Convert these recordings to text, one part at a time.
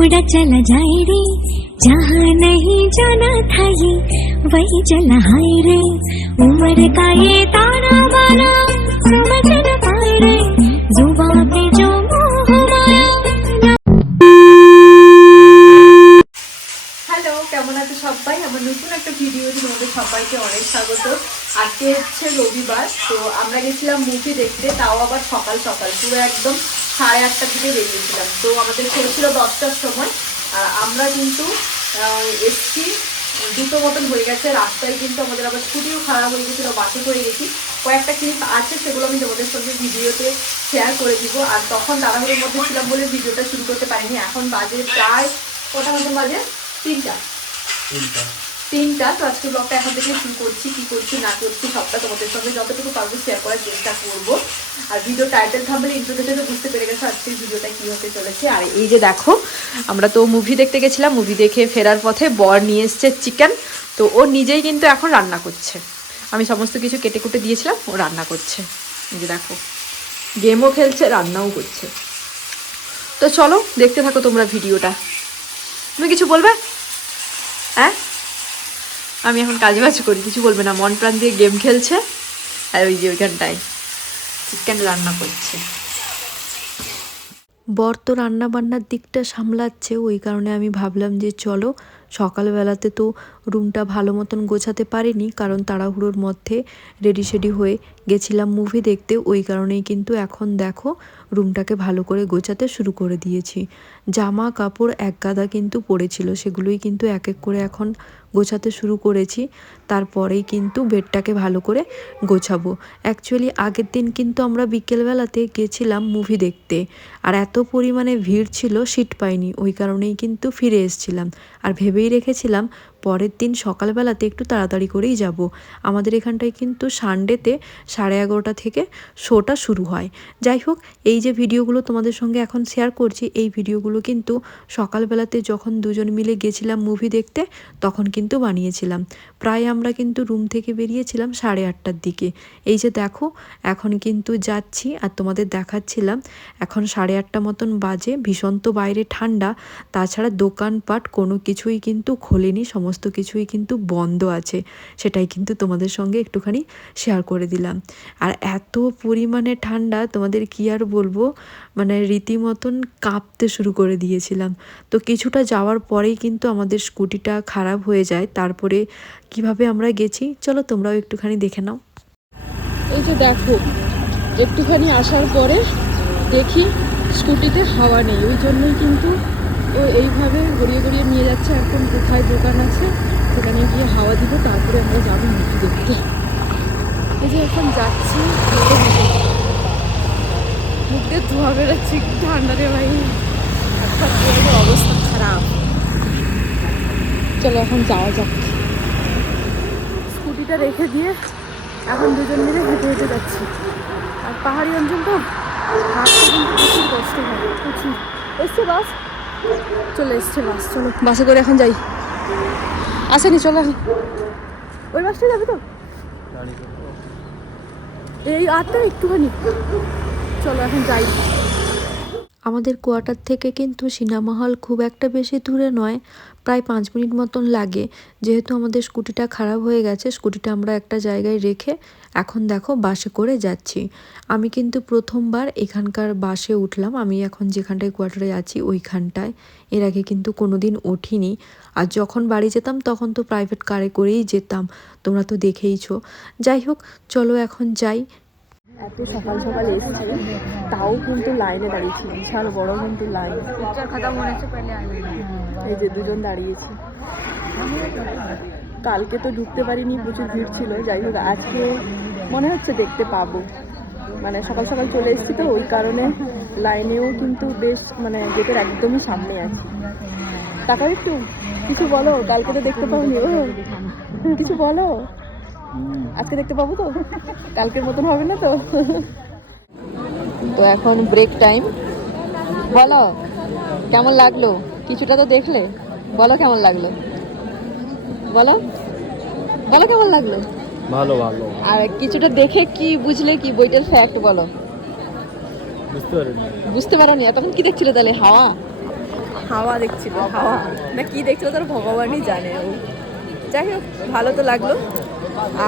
उड़ा चला जाए रे जहाँ नहीं जाना था ये वही चला हाय रे। उम्र का ये बाना समझ তোমাদের সবাইকে অনেক স্বাগত। আজকে হচ্ছে রবিবার, তো আমরা গেছিলাম মুভি দেখতে, তাও আবার সকাল সকাল। পুরো একদম সাড়ে আটটার দিকে বেরিয়েছিলাম। তো আমাদের ছিল দশটার সময়। আমরা কিন্তু এসছি, দুটো মতন হয়ে গেছে। রাস্তায় কিন্তু আমাদের আবার স্কুটিও খারাপ হয়ে গেছিল, বাসে করে গেছি। কয়েকটা ক্লিপ আছে, সেগুলো আমি তোমাদের সঙ্গে ভিডিওতে শেয়ার করে দিব। আর তখন তাড়াহুড়োর মধ্যে ছিলাম বলে ভিডিওটা শুরু করতে পারিনি। এখন বাজে প্রায় কটা মতন বাজে? তিনটা। তিনটা। তো আজকে ব্লগটা এখন থেকে শুরু করছি, কি করছি, না করছি, সবটা তোমাদের সঙ্গে যতটুকু পারব শেয়ার করার চেষ্টা করব। আর ভিডিও টাইটেল থামলে ইন্ট্রোতে তো বুঝতে পেরে গেছো আজকের ভিডিওটা কী হতে চলেছে। আর এই যে দেখো, আমরা তো মুভি দেখতে গেছিলাম মুভি দেখে ফেরার পথে বর নিয়ে এসছে চিকেন তো ও নিজেই কিন্তু এখন রান্না করছে। আমি সমস্ত কিছু কেটে কুটে দিয়েছিলাম, ও রান্না করছে। এই যে দেখো গেমও খেলছে, রান্নাও করছে। তো চলো, দেখতে থাকো তোমরা ভিডিওটা তুমি কিছু বলবে? হ্যাঁ? আমি এখন কাজ বাজ করি, কিছু বলবে না। মন প্রাণ দিয়ে গেম খেলছে, আর ওই যে ওইখানটায় চিকেন রান্না করছে। বর তো রান্না বান্নার দিকটা সামলাচ্ছে, ওই কারণে আমি ভাবলাম যে চলো সকালবেলাতে তো রুমটা ভালো মতন গোছাতে পারিনি, কারণ তাড়াহুড়োর মধ্যে রেডি সেডি হয়ে গেছিলাম মুভি দেখতে। ওই কারণেই কিন্তু এখন দেখো রুমটাকে ভালো করে গোছাতে শুরু করে দিয়েছি। জামা, কাপড় এক গাদা কিন্তু পড়েছিল, সেগুলোই কিন্তু এক এক করে এখন গোছাতে শুরু করেছি। তারপরেই কিন্তু বেডটাকে ভালো করে গোছাবো। অ্যাকচুয়ালি আগের দিন কিন্তু আমরা বিকেলবেলাতে গেছিলাম মুভি দেখতে, আর এত পরিমাণে ভিড় ছিল সিট পাইনি। ওই কারণেই কিন্তু ফিরে এসেছিলাম। আর ভেবেই রেখেছিলাম। পরের দিন সকালবেলাতে একটু তাড়াতাড়ি করেই যাব। আমাদের এখানটায় কিন্তু সানডেতে সাড়ে এগারোটা থেকে শোটা শুরু হয়। যাই হোক, এই যে ভিডিওগুলো তোমাদের সঙ্গে এখন শেয়ার করছি, এই ভিডিওগুলো কিন্তু সকালবেলাতে যখন দুজন মিলে গেছিলাম মুভি দেখতে, তখন কিন্তু বানিয়েছিলাম। প্রায় আমরা কিন্তু রুম থেকে বেরিয়েছিলাম সাড়ে আটটার দিকে। এই যে দেখো, এখন কিন্তু যাচ্ছি আর তোমাদের দেখাচ্ছিলাম, এখন সাড়ে আটটা মতন বাজে, ভীষণ তো বাইরে ঠান্ডা, তাছাড়া দোকানপাট কোনো কিছুই কিন্তু খোলেনি, সমস্ত কিছুই কিন্তু বন্ধ আছে। সেটাই কিন্তু তোমাদের সঙ্গে একটুখানি শেয়ার করে দিলাম। আর এত পরিমাণে ঠান্ডা তোমাদের কি আর বলব? মানে রীতিমতন কাঁপতে শুরু করে দিয়েছিলাম। তো কিছুটা যাওয়ার পরেই কিন্তু আমাদের স্কুটিটা খারাপ হয়ে যায়। তারপরে কীভাবে আমরা গেছি? চলো তোমরাও একটুখানি দেখে নাও। এই যে দেখো, একটুখানি আসার পরে দেখি স্কুটিতে হাওয়া নেই। ওই জন্যই কিন্তু ও এইভাবে গড়িয়ে গড়িয়ে নিয়ে যাচ্ছে। এখন কোথায় দোকান আছে, সেখানে গিয়ে হাওয়া দিব, তারপরে আমরা যাব মুভি দেখতে। এই যে এখন যাচ্ছি মুখ দিয়ে ধোয়া বেরোচ্ছে, কি ঠান্ডা রে ভাই। একটা অবস্থা খারাপ। চলো এখন যাওয়া যাক। স্কুটিটা রেখে দিয়ে এখন দুজন মিলে হেঁটে হেঁটে যাচ্ছি। আর পাহাড়ি অঞ্চল তো, হাঁটতে কিন্তু প্রচুর কষ্ট হয়, প্রচুর। এসছে, বাস? চলে এসছে বাস চলো। বাসে করে এখন যাই। আসেনি চলো এখন। ওই বাসটা যাবে তো? এই আটটা একটুখানি। চলো এখন যাই। আমাদের কোয়ার্টার থেকে কিন্তু সিনেমা হল খুব একটা বেশি দূরে নয়, প্রায় পাঁচ মিনিট মতন লাগে। যেহেতু আমাদের স্কুটিটা খারাপ হয়ে গেছে, স্কুটিটা আমরা একটা জায়গায় রেখে এখন দেখো বাসে করে যাচ্ছি। আমি কিন্তু প্রথমবার এখানকার বাসে উঠলাম। আমি এখন যেখানটায় কোয়ার্টারে আছি ওইখানটায়। এর আগে কিন্তু কোনো দিন ওঠিনি আর যখন বাড়ি যেতাম, তখন তো প্রাইভেট কারে করেই যেতাম। তোমরা তো দেখেইছো। যাই হোক, চলো এখন যাই। এত সকাল সকাল এসেছি তাও কিন্তু লাইনে দাঁড়িয়েছি বিশাল বড় কিন্তু লাইন। এই যে দুজন দাঁড়িয়েছি। কালকে তো ঢুকতে পারিনি প্রচুর ভিড় ছিল যাই হোক আজকে মনে হচ্ছে দেখতে পাবো। মানে সকাল সকাল চলে এসেছি তো ওই কারণে লাইনেও কিন্তু বেশ মানে গেটের একদমই সামনে আছি। টাকা একটু কিছু বলো কালকে তো দেখতে পাওনি ও। কিছু বলো। আজকে দেখতে পাবো তো? কালকের মতন হবে না তো? তো এখন ব্রেক টাইম বলো কেমন লাগল? কিছুটা তো দেখলে। বলো কেমন লাগল? বলো। বলো কেমন লাগল? ভালো ভালো। আর কিছুটা দেখে কি বুঝলে কি বইটার ফ্যাক্ট বলো। বুঝতে পারিনি। বুঝতে পারো নি তখন কি দেখছিলে তাহলে? হাওয়া? হাওয়া দেখছিল হাওয়া। না কি দেখছিল তার ভগবানই জানে ও। যাই হোক ভালো তো লাগল।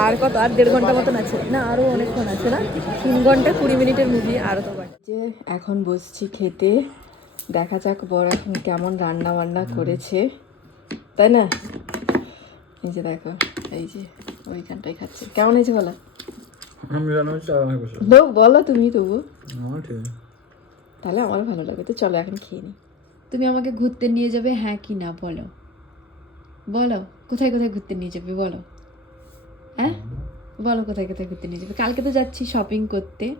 আর কত আর দেড় ঘণ্টা মতন আছে। না আরও অনেকক্ষণ আছে না? তিন ঘণ্টা কুড়ি মিনিটের মুভি আরও তো বাকি। যে এখন বসছি খেতে দেখা যাক বড় এখন কেমন রান্না বান্না করেছে। তাই না? এই যে দেখো এই যে ওইখানটাই খাচ্ছে। কেমন হয়েছে বলো? বলো তুমি তবু তাহলে আমার ভালো লাগে তো চলো এখন খেয়ে নিই তুমি আমাকে ঘুরতে নিয়ে যাবে হ্যাঁ কি না বলো। বলো। কোথায় কোথায় ঘুরতে নিয়ে যাবে বলো? হ্যাঁ? বলো কোথায় কোথায় ঘুরতে নিয়ে যাবে? কালকে তো যাচ্ছি শপিং করতে।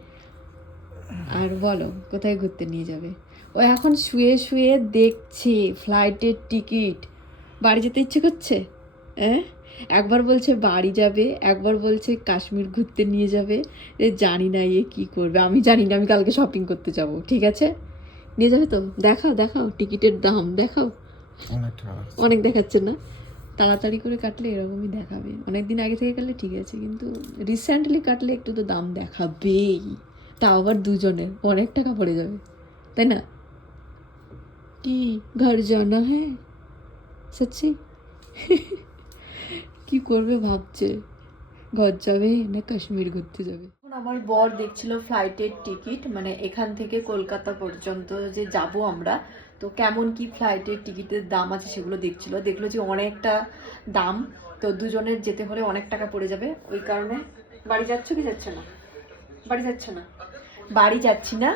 আর বলো কোথায় ঘুরতে নিয়ে যাবে? ও এখন শুয়ে শুয়ে দেখছে ফ্লাইটের টিকিট বাড়ি যেতে ইচ্ছে করছে? হ্যাঁ? একবার বলছে বাড়ি যাবে একবার বলছে কাশ্মীর ঘুরতে নিয়ে যাবে। এ জানি না এ কী করবে। আমি জানি না আমি কালকে শপিং করতে যাব ঠিক আছে? নিয়ে যাবে তো? দেখাও দেখাও টিকিটের দাম দেখাও। অনেক অনেক দেখাচ্ছে না? তাড়াতাড়ি করে কাটলে এরকমই দেখাবে। অনেক দিন আগে থেকে কাটলে ঠিক আছে কিন্তু রিসেন্টলি কাটলে একটু তো দাম দেখাবেই। তাও আবার দুজনের অনেক টাকা পড়ে যাবে তাই না? কি? ঘর জানা হ্যাঁ। সচ্ছি কি করবে ভাবছে? ঘর যাবে না কাশ্মীর ঘুরতে যাবে? আমার বর দেখছিল ফ্লাইটের টিকিট মানে এখান থেকে কলকাতা পর্যন্ত যে যাব আমরা তো কেমন কি ফ্লাইটের টিকিটের দাম আছে সেগুলো দেখছিল। দেখল যে অনেকটা দাম, তো দুজনের যেতে হলে অনেক টাকা পড়ে যাবে। ওই কারণে বাড়ি যাচ্ছ কি যাচ্ছে না? বাড়ি যাচ্ছে না? বাড়ি যাচ্ছি না,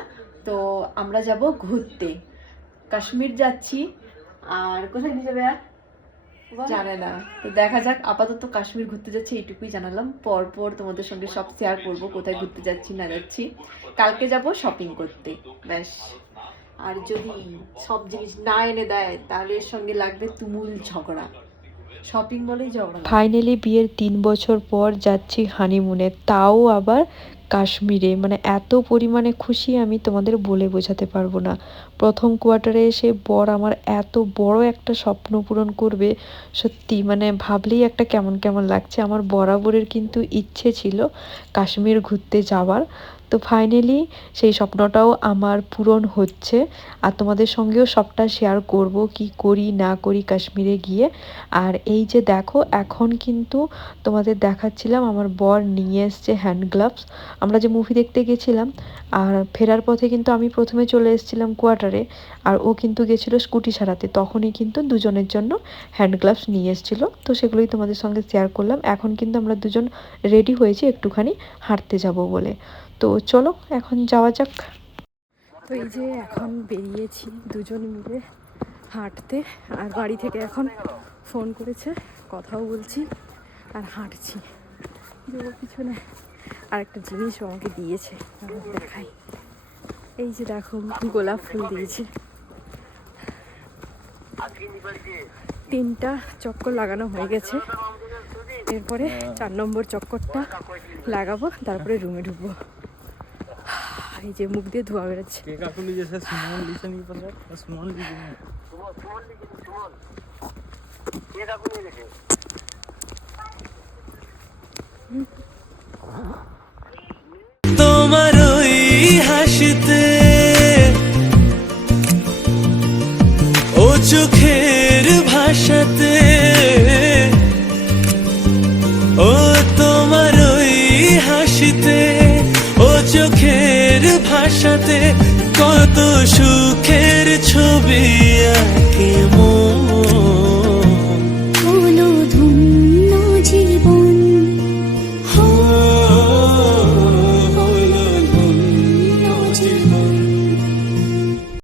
তো আমরা যাব ঘুরতে। কাশ্মীর যাচ্ছি, আর কোথায় নিয়ে যাবে আর? জানে না তো দেখা যাক, আপাতত কাশ্মীর ঘুরতে যাচ্ছি, এইটুকুই জানালাম। পর পর তোমাদের সঙ্গে সব শেয়ার করব, কোথায় ঘুরতে যাচ্ছি, না যাচ্ছি। কালকে যাব শপিং করতে, ব্যাস। আর যদি সব জিনিস না এনে দেয়, তাহলে এর সঙ্গে লাগবে তুমুল ঝগড়া। শপিং মলে ঝগড়া। ফাইনালি বিয়ের তিন বছর পর যাচ্ছি হানিমুনে তাও আবার কাশ্মীরে। মানে এত পরিমাণে খুশি আমি তোমাদের বলে বোঝাতে পারব না। প্রথম কোয়ার্টারে এসে বর আমার এত বড় একটা স্বপ্ন পূরণ করবে। সত্যি মানে ভাবলেই একটা কেমন কেমন লাগছে। আমার বরাবরের কিন্তু ইচ্ছে ছিল কাশ্মীর ঘুরতে যাওয়ার। তো ফাইনালি সেই স্বপ্নটাও আমার পূরণ হচ্ছে। আর তোমাদের সঙ্গেও সবটা শেয়ার করব, কি করি, না করি কাশ্মীরে গিয়ে। আর এই যে দেখো, এখন কিন্তু তোমাদের দেখাচ্ছিলাম, আমার বর নিয়ে এসছে হ্যান্ড গ্লাভস আমরা যে মুভি দেখতে গেছিলাম, আর ফেরার পথে কিন্তু আমি প্রথমে চলে এসেছিলাম কোয়ার্টারে আর ও কিন্তু গেছিল স্কুটি সারাতে। তখনই কিন্তু দুজনের জন্য হ্যান্ড গ্লাভস নিয়ে এসেছিল। তো সেগুলোই তোমাদের সঙ্গে শেয়ার করলাম। এখন কিন্তু আমরা দুজন রেডি হয়েছি একটুখানি হাঁটতে যাব বলে। তো চলো, এখন যাওয়া যাক। তো এই যে এখন বেরিয়েছি দুজন মিলে হাঁটতে, আর বাড়ি থেকে এখন ফোন করেছে, কথাও বলছি, আর হাঁটছি। পিছনে। আরেকটা জিনিস আমাকে দিয়েছে দেখাই। এই যে দেখো, গোলাপ ফুল দিয়েছে। তিনটা চক্কর লাগানো হয়ে গেছে। এরপরে চার নম্বর চক্করটা লাগাবো, তারপরে রুমে ঢুকবো। এই যে মুখ দিয়ে ধোয়া বেরোচ্ছে। के সাথে কত সুখের ছবি আঁকি